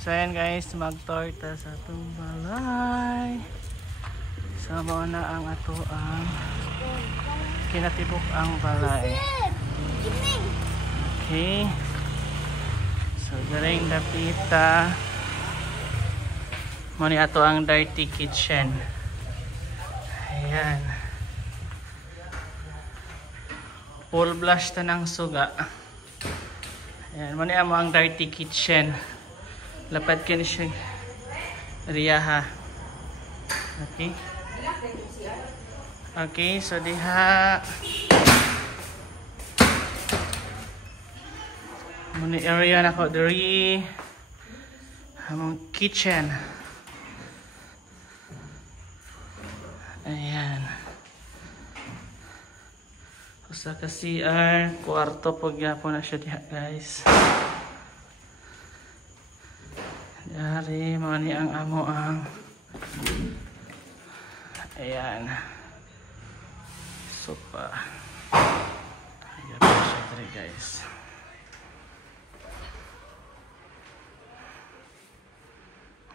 So ayan guys, magtorta sa atong balay. So mao na ang ato ang kinatibok ang balay. Okay. So galing dapita. Mao ni ato ang dirty kitchen. Ayan. Full blush ta ng suga. Ayan, mao ni amo ang dirty kitchen. Lapad kini siya riyaha. Okay. Okay, so diha muna area na ko diri among kitchen. Ayan. Usa ka CR, kwarto pag yapon na siya diha guys. Dari mani ang amo ang ayan sopa. Ayan pa siya diri guys.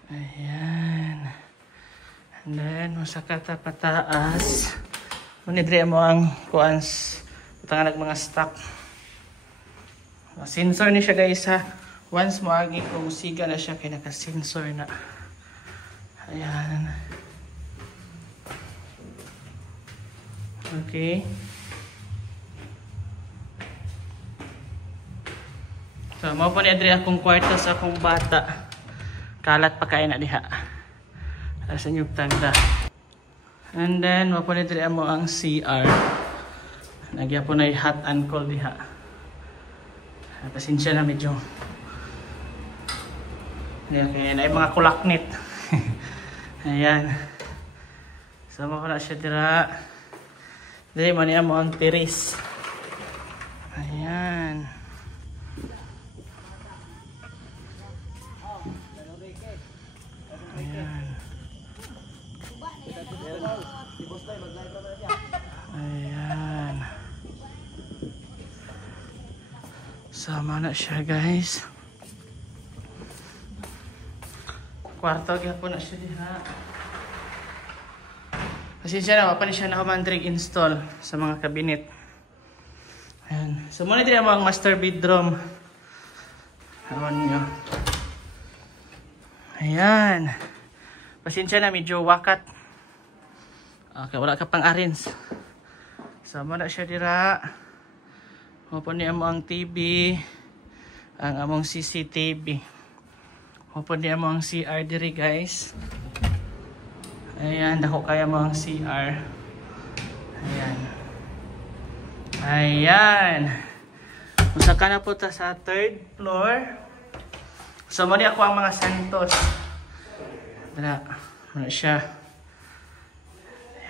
Ayan. And then masakata pataas. Munidri mo ang kuans utangan mga stock. Sensor ni siya guys ha. Once mo agi kung siga na siya kay naka-sensor na. Ayan. Okay. So mao po ni adri akong kwarto sa akong bata. Kalat pa kay na diha. Asa nyug tanda. And then mao po ni adri amo ang CR. Nagya po na hot and cold diha. Pasensya na medyo. Okay, na mga kulaknit. Ayan. Sama ko na siya dira. Dili man niya mo ang tiris. Ayan. Ayan. Ayan. Sama na siya guys. Kwarto gyapon na siya diha. Kasi siya na pa ni siya na humandrig install sa mga cabinet. Ayan. So muna din ang master bedroom. Awan nyo. Ayan. Pasensya na medyo wakat. Okay, wala ka pang arrange. So muna siya dira. Mapon niya mo ang TV. Ang among CCTV. Open niya mo ang CR diri guys. Ayan, dako kaya mo ang CR. Ayan. Ayan. Usaka na po ta sa 3rd floor. So mo di ako ang mga santos. Dala, ano siya.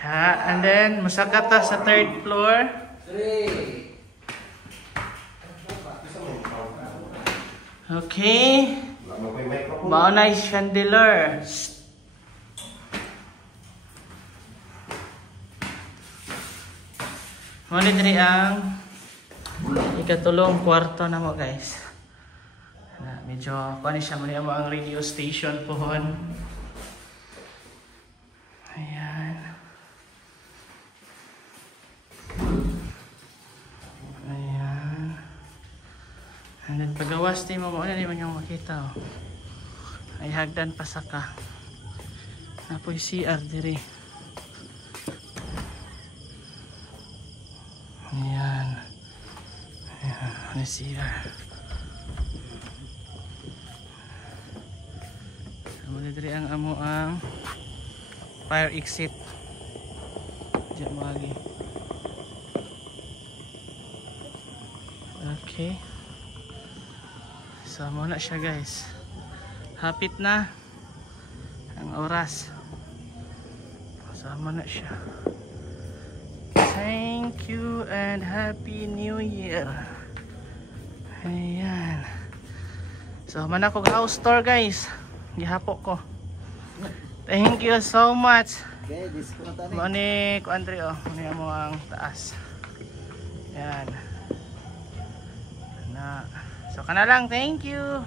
Yeah, and then musaka ta sa 3rd floor. 3. Okay. Mao na chandelier. Mao ni diri ang ikatulong kwarto na mo guys. Medyo kuan siya mo ang radio station pohon. Ayan. Ayan. And then pagawas di mo na di man yung makita oh. Ay hagdan pa saka. Napoy CR diri. Ayan. Ayan, ano CR. Muna diri ang amo ang fire exit. Diyan mo lagi. Okay. So muna siya guys. Hapit na ang oras. Sama na siya. Thank you and Happy New Year. Ayan. So man ako house tour guys. Gihapok ko. Thank you so much. Mani ko Andre oh, mani mo ang taas. Ayan. Na. So kana lang, thank you.